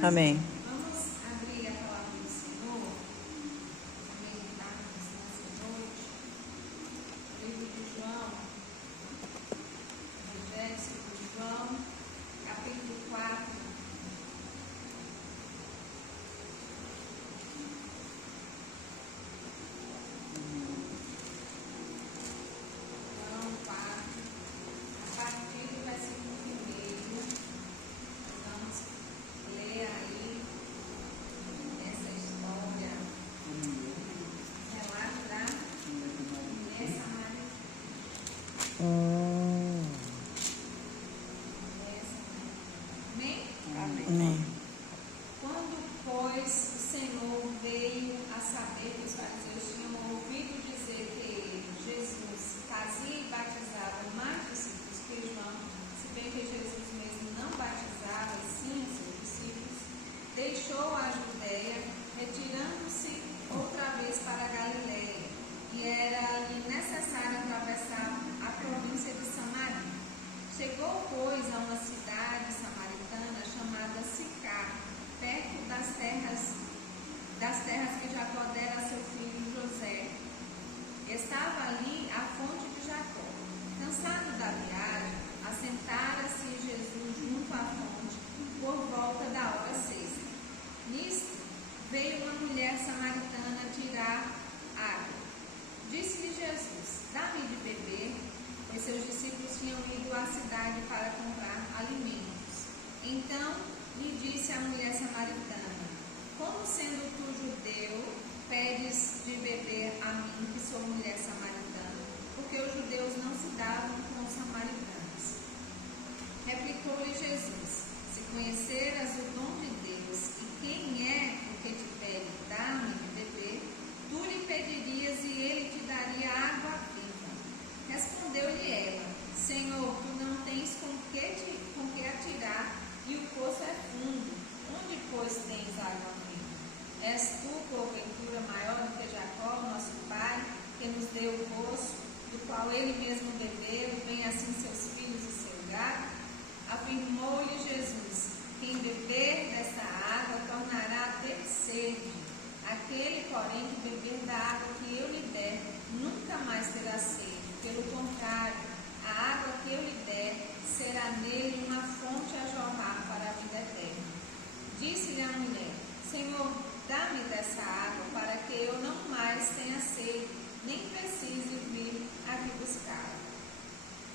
Amém. Vamos abrir a palavra do Senhor, meditarmos nessa noite, o livro de João, Evangelho segundo João, capítulo 4. João 4, a partir do versículo 1, vamos ler aí essa história, relato da mulher samaritana. Amém? Amém. Quando, pois, o Senhor veio a saber que os fariseus tinham ouvido dizer que Jesus fazia e batizava mais discípulos que João, se bem que Jesus mesmo não batizava, e sim os seus discípulos, deixou a Judéia, retirando-se outra vez para a Galiléia, e era-lhe necessário atravessar a província de Samaria. Chegou, pois, a uma cidade samaritana chamada Sicar, perto das terras que Jacó dera a seu filho José. Estava ali a fonte de Jacó. Cansado da viagem, assentara-se Jesus junto à fonte por volta da hora sexta. Nisto, veio uma mulher samaritana tirar água. Disse-lhe Jesus: dá-me de beber, pois seus discípulos tinham ido à cidade para comprar alimentos. Então lhe disse a mulher samaritana: como sendo tu judeu, pedes de beber a mim, que sou mulher samaritana? Porque os judeus não se davam com os samaritanos. Replicou-lhe Jesus: se conheceras o dom de Deus e quem é o que te pede, dá-me de beber, tu lhe pedirias e ele te daria água viva. Respondeu-lhe ela: Senhor, tu não tens com que atirar e o poço é fundo. Onde, pois, tens água viva? És tu, porventura, maior do que Jacó, nosso pai, que nos deu o poço, do qual ele mesmo bebeu, e bem assim seus filhos e seu gado? Afirmou-lhe Jesus: quem beber dessa água tornará a ter sede. Aquele, porém, que beber da água que eu lhe der, nunca mais terá sede. Pelo contrário, a água que eu lhe der será nele uma fonte a jorrar para a vida eterna. Disse-lhe a mulher: Senhor, dá-me dessa água para que eu não mais tenha sede, nem precise vir aqui buscar.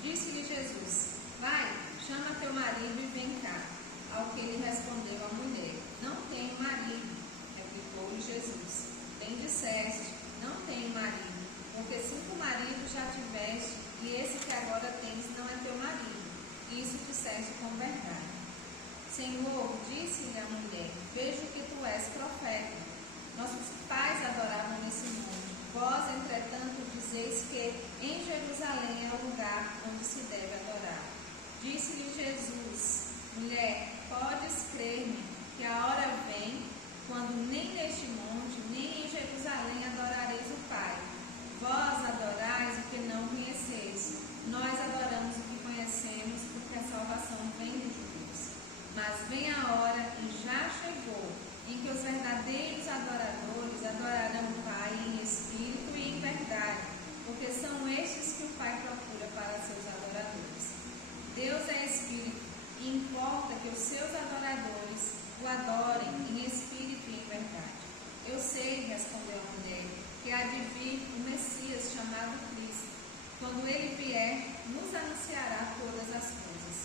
Disse-lhe Jesus: vai, chama teu marido e vem cá. Ao que lhe respondeu a mulher: não tenho marido. Replicou-lhe Jesus: bem disseste, não tenho marido, porque 5 maridos já tiveste, e esse que agora tens não é teu marido. Isso disseste com verdade. Senhor, disse-lhe a mulher: vejo que tu és profeta. Nossos pais adoravam nesse monte. Vós, entretanto, dizeis que em Jerusalém é o lugar onde se deve adorar. Disse-lhe Jesus: mulher, podes crer-me que a hora vem, quando nem neste monte, nem em Jerusalém adorareis o Pai. Vós adorais o que não conheceis. Nós adoramos o que conhecemos, porque a salvação vem dos judeus. Mas vem a hora, e já chegou, em que os verdadeiros adoradores adorarão o Pai em espírito e em verdade, porque são estes que o Pai procura para seus adoradores. Deus é espírito, e importa que os seus adoradores o adorem em espírito e em verdade. Eu sei, respondeu a mulher, que há de vir o Messias chamado Cristo. Quando ele vier, nos anunciará todas as coisas.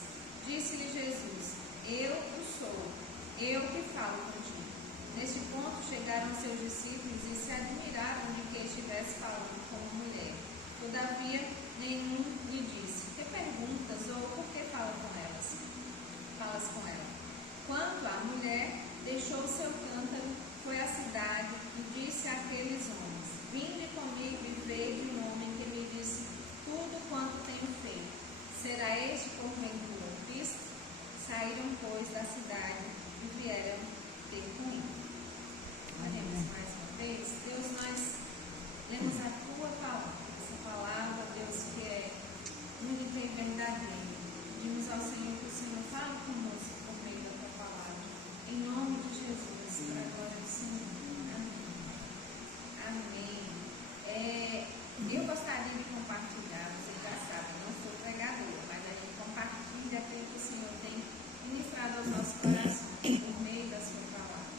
Disse-lhe Jesus: eu o sou, eu que falo contigo. Neste ponto chegaram seus discípulos e se admiraram de que estivesse falando como mulher. Todavia, nenhum lhe disse: que perguntas ou por que falas com ela? Quanto à mulher, deixou o seu cântaro, foi à cidade e disse àqueles homens: vinde comigo e vede um homem que me disse tudo quanto tenho feito. Será este porventura o Cristo? Saíram, pois, da cidade e vieram ter com ele. Oremos mais uma vez. Deus, nós lemos a tua palavra, essa palavra, Deus, que é única e verdadeira. Pedimos ao Senhor que o Senhor fale conosco por meio da tua palavra. Em nome Senhor. Amém. Eu gostaria de compartilhar, você já sabe, não sou pregadora, mas a gente compartilha aquilo que o Senhor tem ministrado aos nossos corações por meio da sua palavra.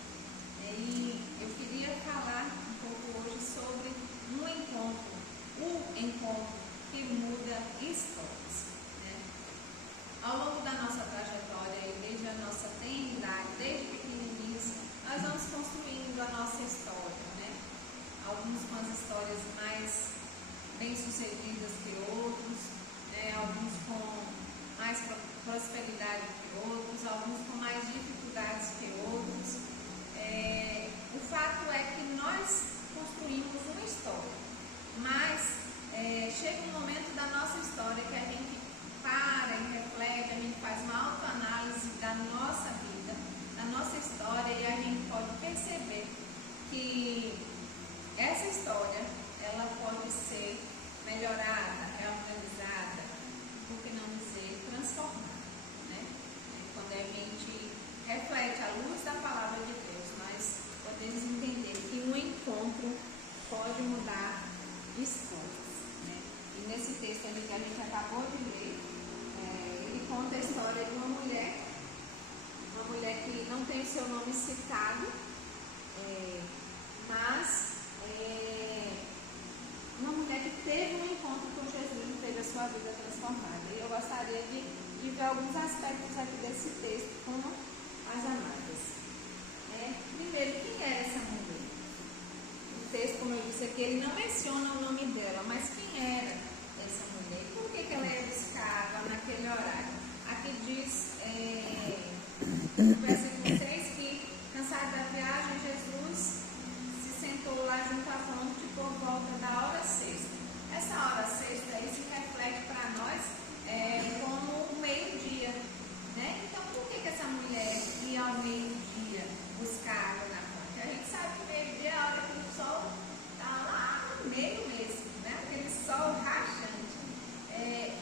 E eu queria falar um pouco hoje sobre um encontro, o encontro que muda histórias. Né? Ao longo da nossa trajetória, desde a nossa tenridade, desde pequenininhos, nós vamos construindo a nossa história. Né? Alguns com as histórias mais bem-sucedidas que outros, né? Alguns com mais prosperidade que outros, alguns com mais dificuldades que outros. O fato é que nós construímos uma história, mas chega um momento da nossa história que a gente para e reflete, a gente faz uma autoanálise da nossa vida, da nossa história, e a gente pode perceber que essa história, ela pode ser melhorada, reorganizada, por que não dizer transformada, né? Quando a gente reflete à luz da palavra de Deus, nós podemos entender que um encontro pode mudar histórias, né? E nesse texto ali que a gente acabou de ler, ele conta a história de uma mulher que não tem o seu nome citado, mas uma mulher que teve um encontro com Jesus e teve a sua vida transformada. E eu gostaria de ver alguns aspectos aqui desse texto com as amadas. Primeiro, quem era essa mulher? O texto, como eu disse aqui, ele não menciona o nome dela, mas quem era essa mulher? Por que ela ia buscar naquele horário? Aqui diz, no versículo 6, que cansado da viagem, Jesus se sentou lá junto à fonte por volta da hora sexta. Essa hora sexta aí se reflete para nós como o meio-dia, né? Então, por que essa mulher ia ao meio-dia buscar água na fonte? A gente sabe que meio-dia é a hora que o sol está lá no meio mesmo, né? Aquele sol rachante.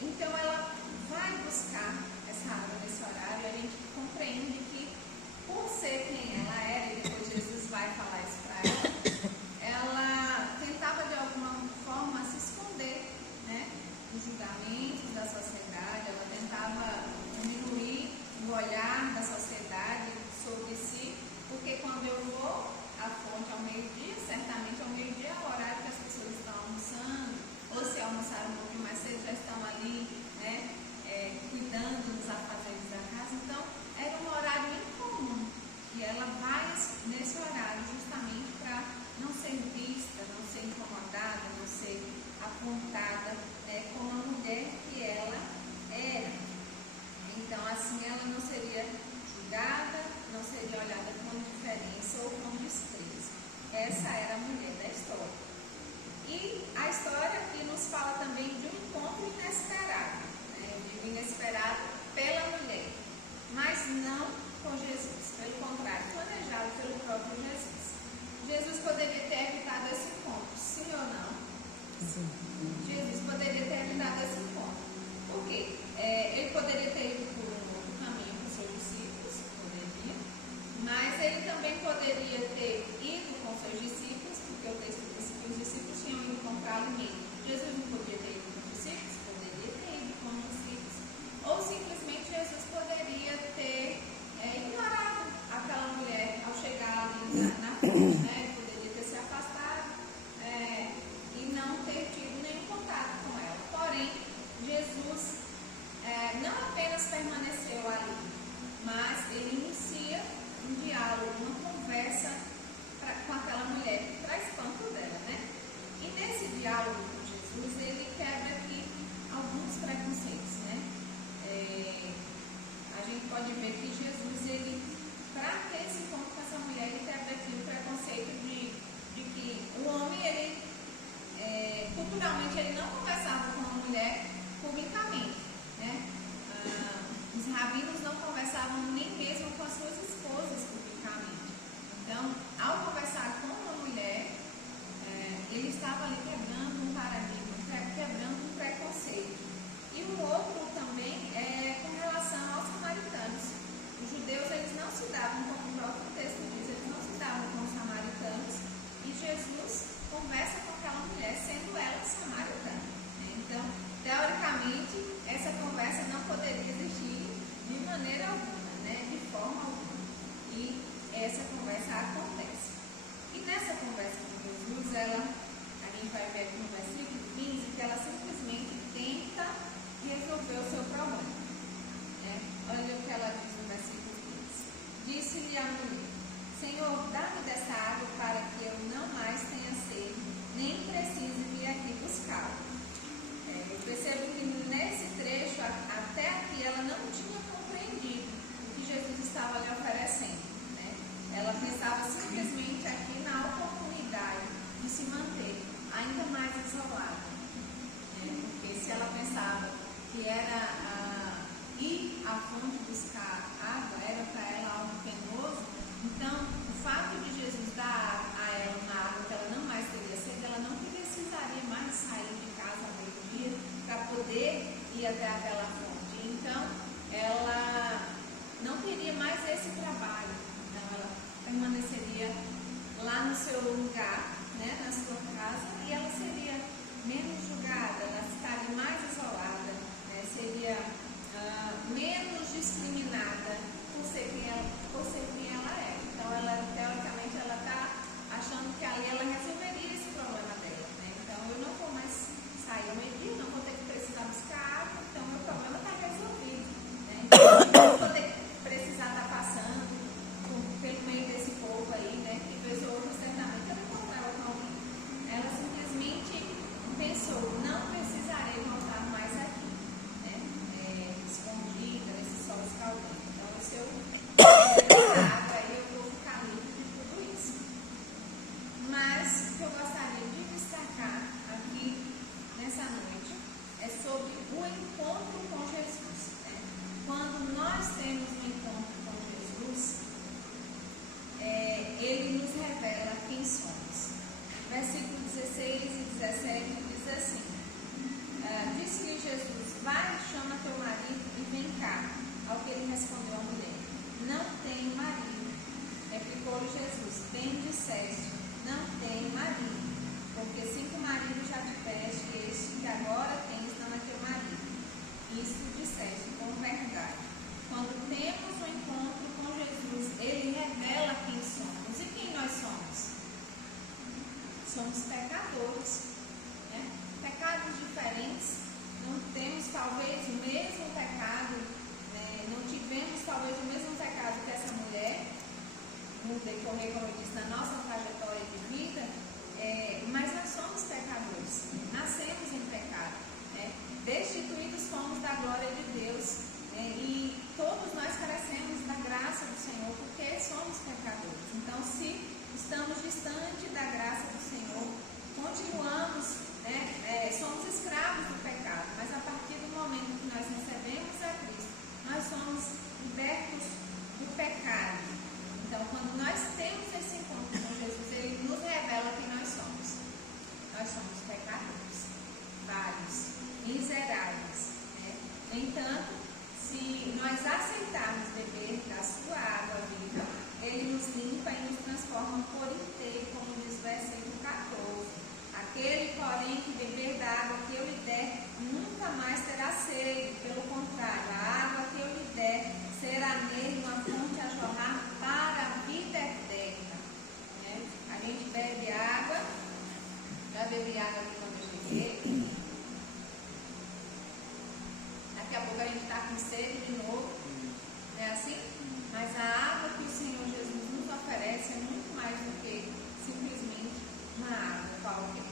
Então, ela vai buscar essa água nesse horário, e a gente compreende que, por ser quem ela era, e depois Jesus vai falar isso para ela tentava de alguma forma se esconder, né, dos julgamentos da sociedade. Ela tentava diminuir o olhar da sociedade sobre si, porque quando eu vou à fonte ao meio-dia, certamente ao meio-dia é o horário que as pessoas estão almoçando, ou se almoçaram um pouquinho mais cedo, já estão ali, né, cuidando dos afazeres da casa. Então, era um horário incomum. E ela vai nesse horário justamente para não ser vista, não ser incomodada, não ser apontada, né, como a mulher que ela era. Então, assim, ela não seria julgada, não seria olhada com indiferença ou com desprezo. Essa era a mulher da história. E a história aqui nos fala também de um encontro inesperado, né? Eu digo inesperado pela mulher, mas não com Jesus, pelo contrário, planejado pelo próprio Jesus. Jesus poderia ter evitado esse encontro, sim ou não? Sim. Jesus poderia ter evitado esse encontro. Por quê? Ele poderia ter ido por um outro caminho com seus discípulos, poderia, mas ele também poderia ter ido com seus discípulos, porque o texto diz que os discípulos tinham ido comprar alimento. Jesus não poderia ter ido com os discípulos? Poderia ter ido com os discípulos. Ou simplesmente Jesus poderia ter ignorado aquela mulher ao chegar ali na frente, né? Ele poderia ter se afastado e não ter tido nenhum contato com ela. Porém, Jesus não apenas permaneceu ali, mas ele inicia um diálogo, uma conversa com aquela mulher, para espanto dela, né? E nesse diálogo com Jesus, ele quebra aqui alguns preconceitos, né? A gente pode ver que Jesus, para ter esse encontro com essa mulher, ele quebra aqui o preconceito de que o homem, culturalmente, ele não conversava com uma mulher publicamente, né? Os rabinos não conversavam nem mesmo com as suas esposas publicamente. Então, ao conversar com uma mulher, ele estava ali quebrando um paradigma, quebrando um preconceito. E o outro também é com relação aos samaritanos. Os judeus, eles não se davam, como o próprio texto diz, eles não se davam com os samaritanos. maneira alguma, né? De forma alguma. E essa conversa acontece. E nessa conversa com Jesus, a gente vai ver aqui no versículo 15, que ela simplesmente tenta resolver o seu problema. Né? Olha o que ela diz no versículo 15. Disse-lhe a mulher: Senhor, dá-me dessa água para que eu não mais tenha sede, nem precise vir aqui buscá-la. Eu percebo que nesse trecho, até aqui, ela não tinha compreendido o que Jesus estava lhe oferecendo. Né? Ela pensava simplesmente aqui na oportunidade de se manter ainda mais isolada. Né? Porque se ela pensava que era ir à fonte buscar água, era para ela algo penoso, então o fato de Jesus dar a ela uma água que ela não mais teria sede, ela não precisaria mais sair de casa ao meio-dia para poder ir até aquela fonte. Então ela não teria mais esse trabalho. Então ela permaneceria lá no seu lugar, né, na sua casa, e ela seria menos julgada, ela estaria mais isolada, né, seria menos discriminada por ser quem ela é. Então ela, teoricamente, ela está achando que ali ela resolveria esse problema dela. Né? Então eu não vou mais sair ao meio-dia, não vou ter que precisar buscar água, então meu problema está resolvido. Né? Então eu não vou ter que precisar estar passando pelo meio desse povo aí, né? Que vez ou outra certamente eu não vou ela com alguém. Ela simplesmente pensou: não precisarei voltar mais aqui, né? Escondida nesse sol escaldante. Então se eu água aí eu vou ficar livre de tudo isso. Mas o que eu gostaria de destacar aqui nessa noite é sobre o encontro com Jesus. Né? Quando nós temos um encontro com Jesus, ele nos revela quem somos. Versículo 16 e 17 diz assim: disse-lhe Jesus: vai, chama teu marido e vem cá. Ao que ele respondeu à mulher: não tenho marido. Replicou-lhe Jesus: bem disseste, não tenho marido, porque 5 maridos já tiveste, e este que agora tens não é teu marido. Isso disseste com verdade. Quando temos um encontro com Jesus, ele revela quem somos. E quem nós somos? Somos pecadores, né? Pecados diferentes. Não temos talvez o mesmo pecado, né? Não tivemos talvez o mesmo pecado que essa mulher no decorrer, como eu disse, na nossa trajetória de vida, mas nós somos pecadores, nascemos em pecado, né? Destituídos fomos da glória de Deus, né? E todos nós carecemos da graça do Senhor porque somos pecadores. Então, se estamos distante da graça do Senhor, continuamos, né? Somos escravos do pecado, mas a partir do momento que nós recebemos a Cristo, nós somos libertos do pecado. Então, quando nós temos esse encontro com Jesus, ele nos revela quem nós somos. Nós somos pecadores, vários, miseráveis. Né? No entanto, se nós aceitarmos beber da sua água viva, ele nos limpa e nos transforma por inteiro, como diz o versículo 14. Aquele, porém, que beber da água que eu lhe der, nunca mais terá sede. Pelo contrário, a água que eu lhe der será nele uma fonte a jorrar para a vida eterna. Né? A gente bebe água, já bebi água aqui quando eu cheguei. Daqui a pouco a gente está com sede de novo. Não é assim? Mas a água que o Senhor Jesus nos oferece é muito mais do que simplesmente uma água qualquer.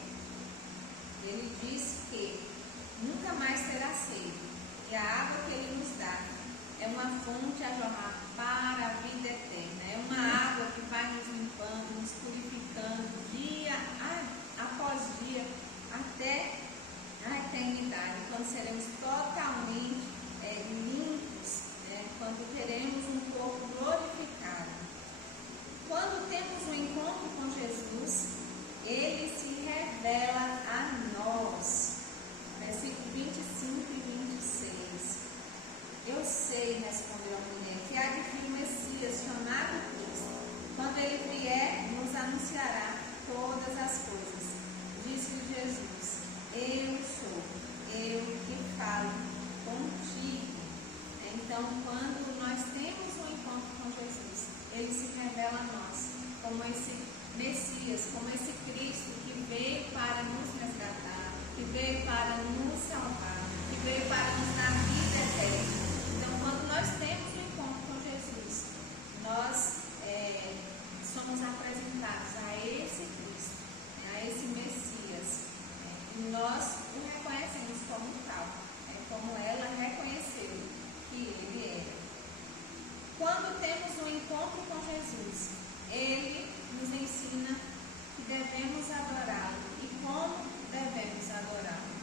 Então, quando nós temos um encontro com Jesus, ele se revela a nós como esse Messias, como esse Cristo que veio para nos resgatar, que veio para nos salvar, que veio para nos dar vida eterna. Então, quando nós temos um encontro com Jesus, nós somos apresentados a esse Cristo, a esse Messias, e nós o reconhecemos como tal, como ela reconheceu que ele era. Quando temos um encontro com Jesus, ele nos ensina que devemos adorá-lo e como devemos adorá-lo.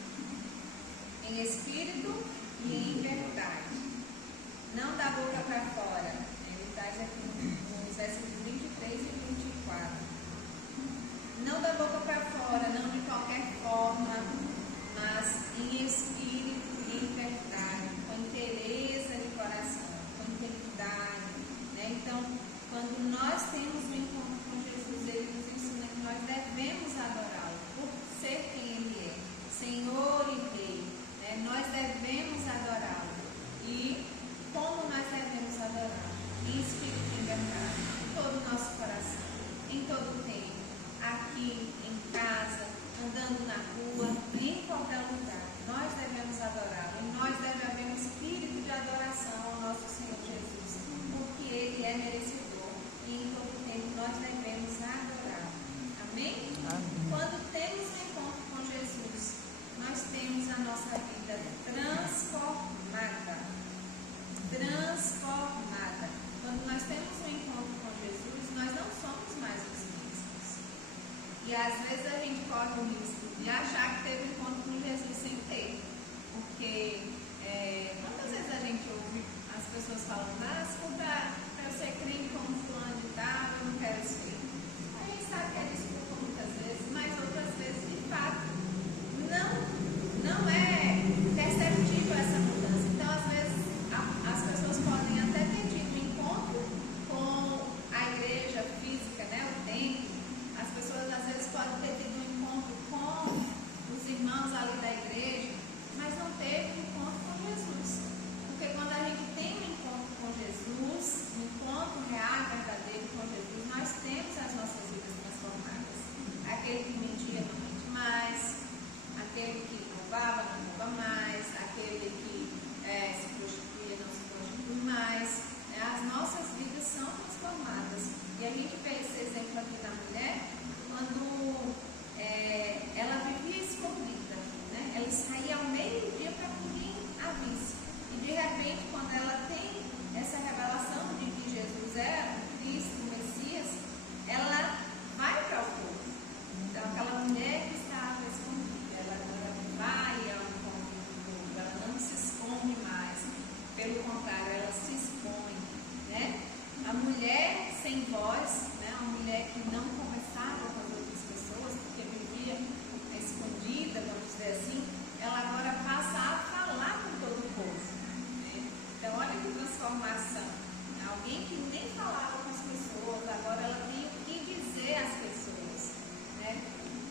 Em espírito e em verdade. Não da boca para fora. Ele traz aqui nos versículos 23 e 24. Não da boca para fora, não de qualquer forma, mas em espírito e em verdade, com inteireza de coração, com integridade. Então, quando nós temos um encontro com Jesus, ele nos ensina que nós devemos adorá-lo por ser quem ele é, Senhor e Rei. Nós devemos adorá-lo. E como nós devemos adorá-lo? Em espírito e em verdade, em todo o nosso coração, em todo o tempo, aqui, em casa, andando na rua, em qualquer lugar. Nós devemos adorá-lo. E nós devemos haver um espírito de adoração ao nosso Senhor Jesus, porque ele é merecedor. E em todo o tempo nós devemos adorar. Amém? Amém? Quando temos um encontro com Jesus, nós temos a nossa vida transformada. Transformada. Quando nós temos um encontro com Jesus, nós não somos mais os mesmos. E às vezes a gente corre o risco de achar que teve um encontro com Jesus sem ter. Porque quantas vezes a gente ouve as pessoas falando, para eu ser crente como fulano de tal, eu não quero ser. A gente sabe que é desculpa muitas vezes, mas outras vezes, de fato, não é perceptível essa mudança. Então, às vezes, as pessoas podem até ter tido um encontro com a igreja física, o templo. As pessoas, às vezes, podem ter tido um encontro com os irmãos ali da igreja, mas não teve um encontro com Jesus. Porque quando a gente tem um encontro com Jesus, um encontro real e verdadeiro com Jesus, nós temos as nossas vidas transformadas. Aquele que mentia não mente mais, aquele que roubava não rouba mais, aquele que se prostituía não se prostitui mais. As nossas vidas são transformadas. E a gente vê esse exemplo aqui da mulher, quando ela vivia escondida, ela saía ao meio-dia para que ninguém a visse. E de repente, quando ela tem essa revelação de que Jesus é o Cristo, o Messias, ela vai para o povo. Então, aquela mulher que estava escondida, ela agora vai ao encontro do povo, ela não se esconde mais. Pelo contrário, ela se expõe. A mulher sem voz, uma mulher que não conversava com as outras pessoas, porque vivia escondida, vamos dizer assim, ela agora passa a falar com todo o povo. Então, olha que transformação. Alguém que nem falava com as pessoas, agora ela tem o que dizer às pessoas.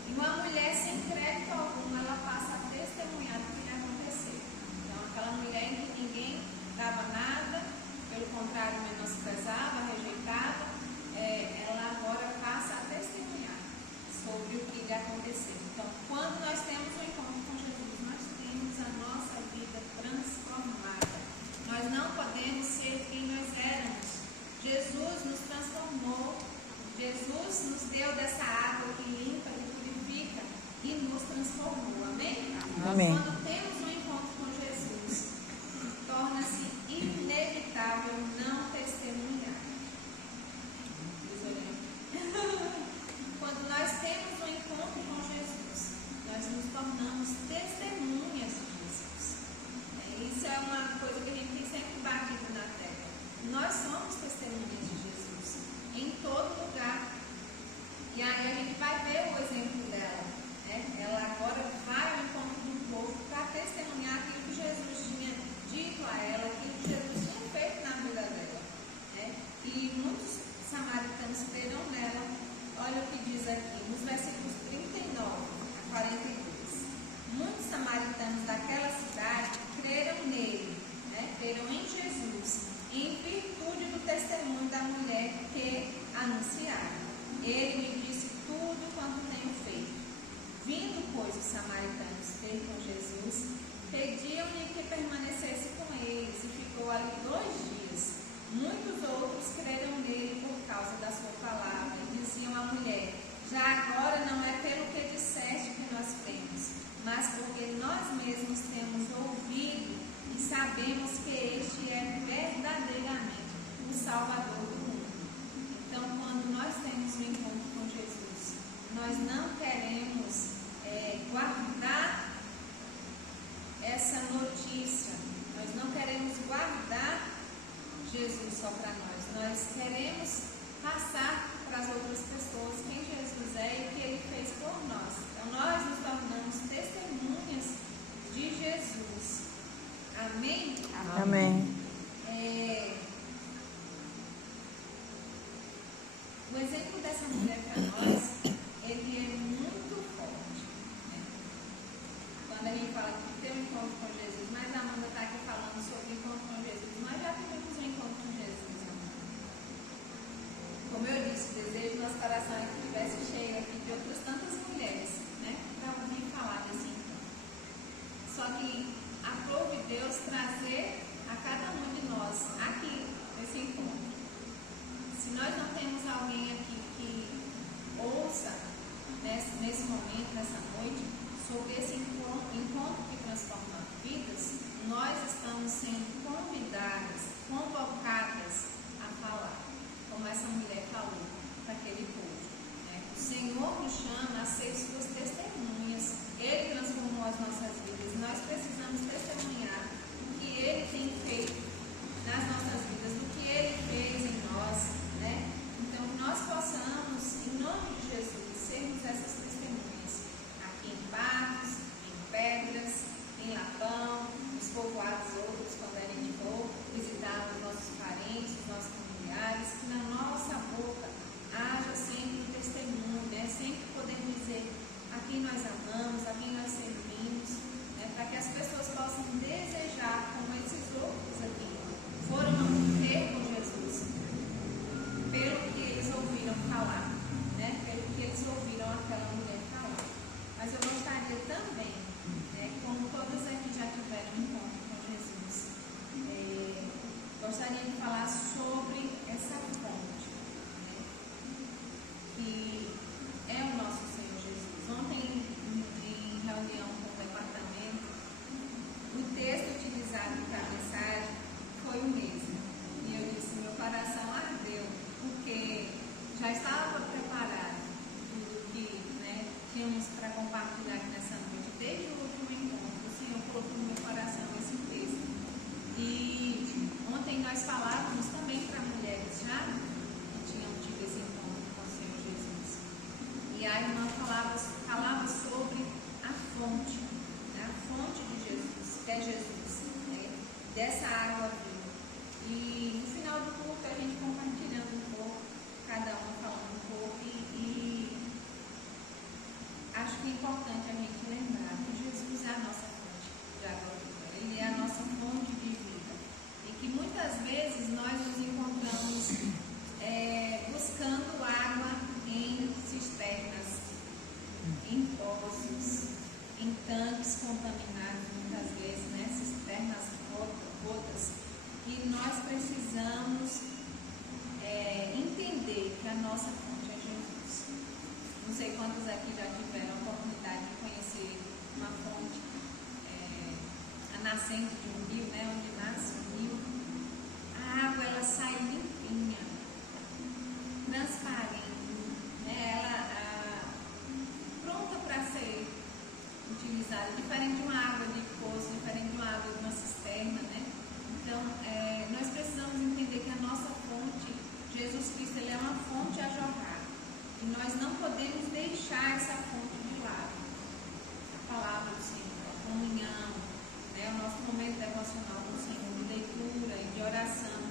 E uma mulher sem crédito algum, ela passa a testemunhar do que aconteceu. Então, aquela mulher em que ninguém dava nada, pelo contrário, menosprezava, rejeitava, ela agora passa a testemunhar sobre o que lhe aconteceu. Então, quando nós temos um encontro com Jesus, nós temos a nossa vida transformada. Nós não podemos ser quem nós éramos. Jesus nos transformou. Jesus nos deu dessa água que limpa, que purifica e nos transformou. Amém? Amém. Quando temos um encontro com Jesus, torna-se inevitável não testemunhar. Quando nós temos um encontro com Jesus, nós nos tornamos testemunhas de Jesus. Isso é uma coisa que a gente tem sempre batido na terra. Nós somos testemunhas de Jesus em todo lugar. E aí a gente vai ver o exemplo dela. Ela agora vai ao encontro do povo sabemos que este é verdadeiramente o Salvador do mundo. Então, quando nós temos um encontro com Jesus, nós não queremos guardar essa notícia, nós não queremos guardar Jesus só para nós, nós queremos passar para as outras pessoas quem Jesus é e o que Ele fez por nós. Então, nós nos tornamos testemunhas de Jesus. Amém? Amém. O exemplo dessa mulher para nós, ele é muito forte. Né? Quando a gente fala que tem um encontro com Jesus, mas a Amanda está aqui falando sobre o encontro com Jesus, nós já tivemos um encontro com Jesus. Né? Como eu disse, o desejo do nosso coração é que estivesse cheio aqui de outras tantas mulheres, né? Para ouvir falar desse encontro. Só que aprove Deus trazer a cada um de nós aqui nesse encontro. Se nós não temos alguém aqui que ouça nesse momento, nessa noite, sobre esse encontro que transforma vidas, nós estamos sendo convidadas, convocadas a falar, como essa mulher falou para aquele povo. Né? O Senhor nos chama a ser suas testemunhas. Ele transformou as nossas vidas. Nós precisamos testemunhar o que Ele tem feito nas nossas vidas, do que Ele fez em nós. Né? Então, que nós possamos, em nome de Jesus, sermos essas testemunhas aqui em Barros, em Pedras, em Lapão, nos povoados outros, quando a gente for visitar os nossos parentes, os nossos familiares, que na nossa boca haja sempre um testemunho, né? Sempre podemos dizer a quem nós amamos, a quem nós servimos, né? Para que as pessoas possam desejar, como esses outros aqui foram ter com Jesus, pelo que eles ouviram falar, né? Pelo que eles ouviram aquela mulher falar. Mas eu gostaria também, né, como todas aqui já tiveram um encontro com Jesus, gostaria de falar sobre essa fonte, né, que é o nosso Senhor Jesus. Ontem, em reunião com o departamento, o texto utilizado para a mensagem foi o mesmo. E eu disse, meu coração ardeu, porque já estava preparado tudo que, né, tínhamos para compartilhar aqui nessa noite. Desde o último encontro, o Senhor colocou no meu coração esse texto. E ontem nós falávamos também para mulheres já que tinham tido esse encontro com o Senhor Jesus. E a irmã falava sobre a fonte, né, a fonte de Jesus, que é Jesus, né, dessa água viva. E no final do culto a gente compartilhando um pouco, cada um falando um pouco, e acho que é importante a gente lembrar que Jesus é a nossa fonte de água viva, Ele é a nossa fonte de vida. E que muitas vezes nós nos encontramos buscando água em cisternas, em poços, em tanques contaminados, muitas vezes, né? Cisternas rotas. E nós precisamos entender que a nossa fonte é Jesus. Não sei quantos aqui já tiveram a oportunidade de conhecer uma fonte, a nascente de um rio, né, onde nasce um rio. A água, ela sai limpinha, transparente, né, ela pronta para ser utilizada, diferente de uma água de poço, diferente de uma água de uma cisterna, né? Então, nós precisamos entender que a nossa fonte, Jesus Cristo, Ele é uma fonte a jorrar. E nós não podemos deixar essa fonte de lado. A palavra do Senhor, a comunhão, né, o nosso momento devocional com o Senhor, de leitura e de oração.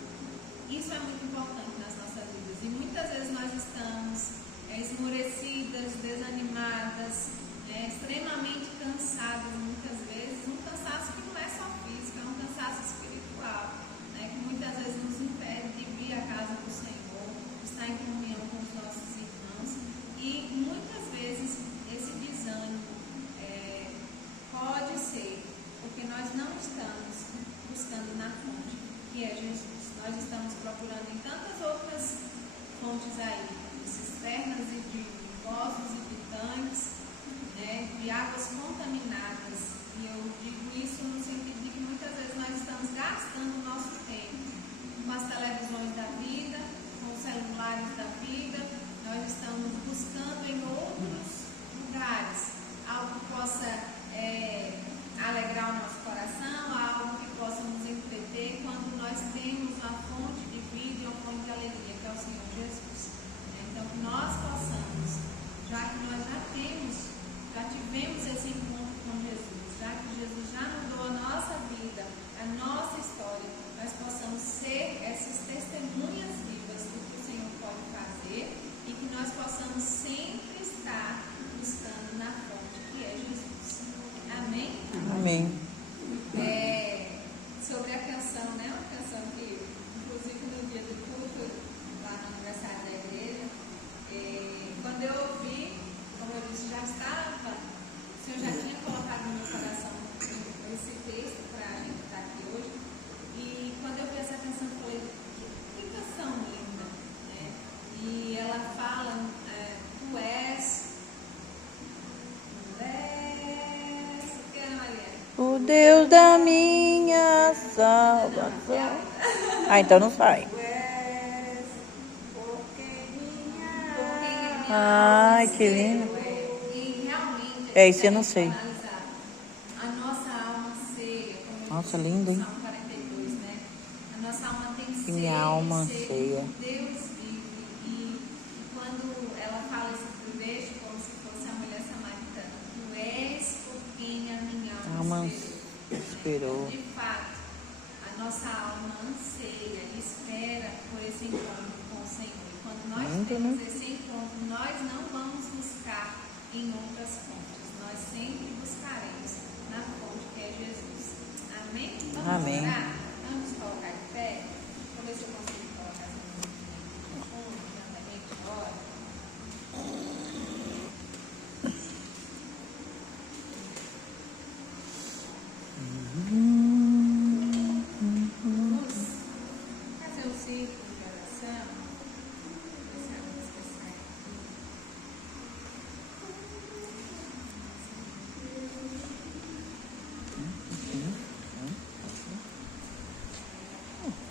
Isso é muito importante nas nossas vidas. E muitas vezes nós estamos esmorecidas, desanimadas, extremamente cansadas, muitas vezes. Um cansaço que não é só físico, é um cansaço espiritual, né, que muitas vezes nos impede de vir à casa do Senhor, estar em comunhão com os nossos irmãos. E muitas vezes esse desânimo pode ser porque nós não estamos buscando na fonte, que é Jesus. Nós estamos procurando em tantas outras fontes aí, de cisternas e de poços e de tanques, né, de águas contaminadas. E eu digo isso no sentido de que muitas vezes vezes nós estamos gastando o nosso tempo com as televisões da vida, com os celulares da vida. Nós estamos buscando em outros lugares algo que possa alegrar o nosso coração, algo que possa nos entreter, quando nós temos a fonte de vida e a fonte de alegria, que é o Senhor Jesus. Então, que nós possamos, já que nós já tivemos esse encontro com Jesus, já que Jesus já mudou a nossa vida, a nossa história, nós possamos ser essas testemunhas vivas do que o Senhor pode fazer e que nós possamos sempre estar buscando na fonte que é Jesus. Amém? Amém. Sobre a canção, né? Uma canção que, inclusive no dia do culto, lá no aniversário da igreja, quando eu ouvi, como eu disse, já estava, o Senhor já tinha colocado no meu coração esse texto para a gente estar aqui hoje, e quando eu vi essa canção, eu falei, que canção linda, né? E ela fala, tu és, o que é, Maria? O Deus da minha salvação. Então não sai. Ai, que lindo. E realmente, É, isso eu não sei. a nossa alma anseia, como Nossa, diz lindo, no hein? Salmo 42, né? A nossa alma tem Que sede, minha alma sede anseia. de Deus vive. E quando ela fala esse trecho, como se fosse a mulher samaritana, tu és por quem a minha alma Alma esperou. esperou. Então, de fato, a nossa alma anseia e espera por esse encontro com o Senhor. E quando nós Lindo, temos né? esse encontro, nós não vamos buscar em outras fontes. Nós sempre buscaremos na fonte que é Jesus. Amém? Vamos Amém. orar?